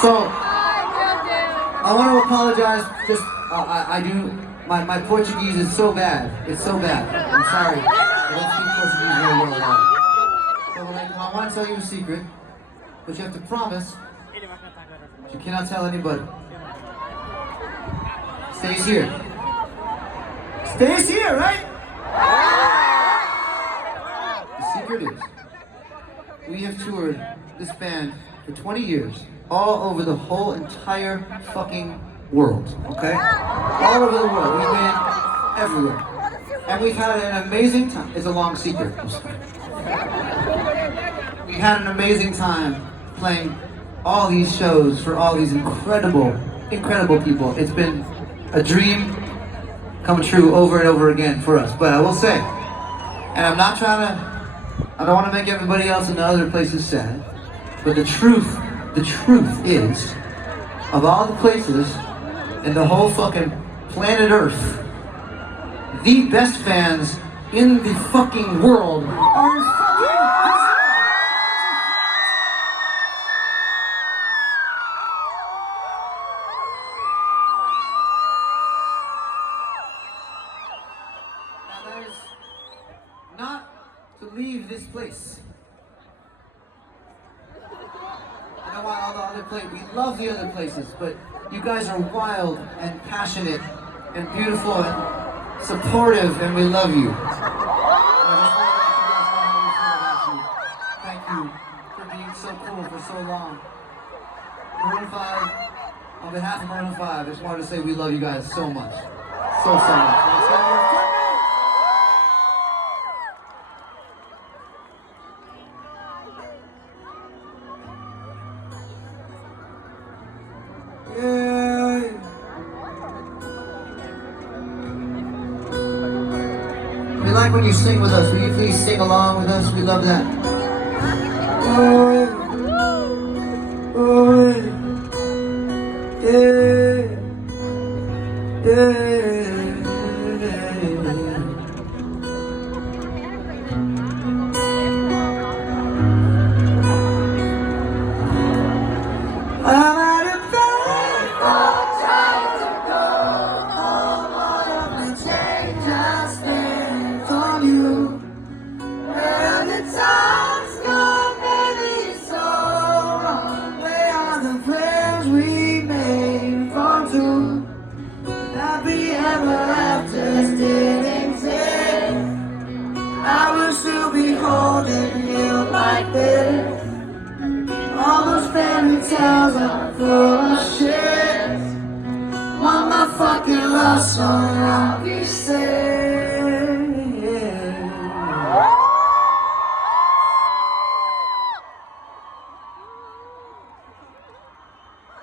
So, I want to apologize. Just, I do. My Portuguese is so bad. It's so bad. I'm sorry. I don't speak Portuguese very well at all. So I want to tell you a secret, but you have to promise you cannot tell anybody. Stays here. Stays here, right? The secret is, we have toured this band for 20 years, all over the whole entire fucking world, okay? All over the world. We've been everywhere. And we've had an amazing time. It's a long secret. We had an amazing time playing all these shows for all these incredible, incredible people. It's been a dream come true over and over again for us. But I will say, and I'm not trying to, I don't want to make everybody else in the other places sad, but the truth is, of all the places in the whole fucking planet Earth, the best fans in the fucking world are fucking now that is not to leave this place. I know why all the other places, we love the other places, but you guys are wild and passionate and beautiful and supportive, and we love you. I just want to let you guys know how we feel about you. Thank you for being so cool for so long. Maroon 5, on behalf of Maroon 5, I just wanted to say we love you guys so much. So much. We like when you sing with us. Will you please sing along with us? We love that. Holding you like this. All those fairy tales are full of shit. Want my fucking love song, I'll be saying.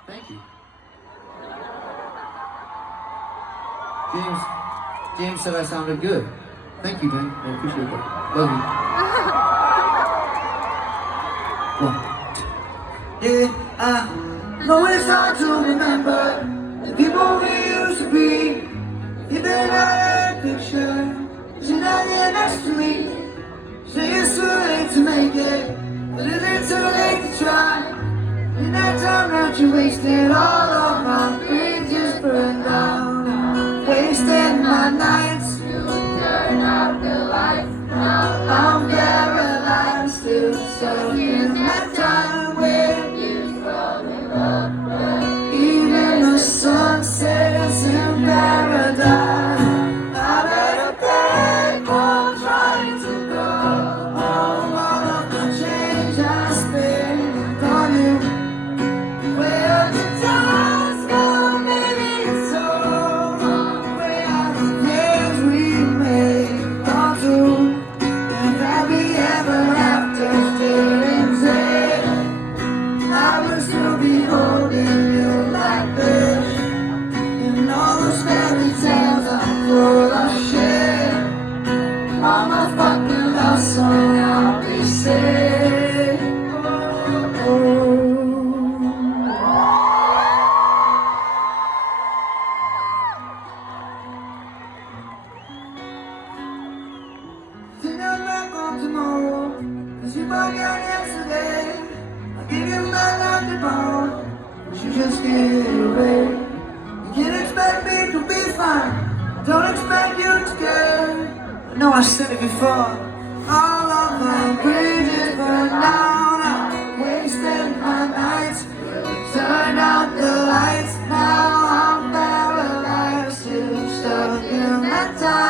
Thank you. James said I sounded good. Thank you, man. I appreciate that. Love you. Yeah, I know it's hard to remember the people we used to be. Even that picture, you're not there next to me. Say it's too late to make it, but is it too late to try? In that time that you wasted, all of my bridges burned down. Wasted my nights, you turned out the lights. Now I'm paralyzed, still stuck in that time when you fell in love. Even the sun sets in paradise. I better pay for trying to go home. All of the change I spent on you. Where the time's gone, baby, it's so long. Where are the days we made on to? And happy ever after still exist. I will still be holding you like this. And all those fairy tales are full of shit. Mama fucking love song, I'll be sick. Think I'm back on tomorrow, 'cause you forgot yesterday. I give you my love to borrow. you just get away. You can't expect me to be fine. Don't expect you to care. I know I said it before. All of my bridges burn down. I'm wasting my nights. Turn out the lights. Now I'm paralyzed. Still stuck in that time.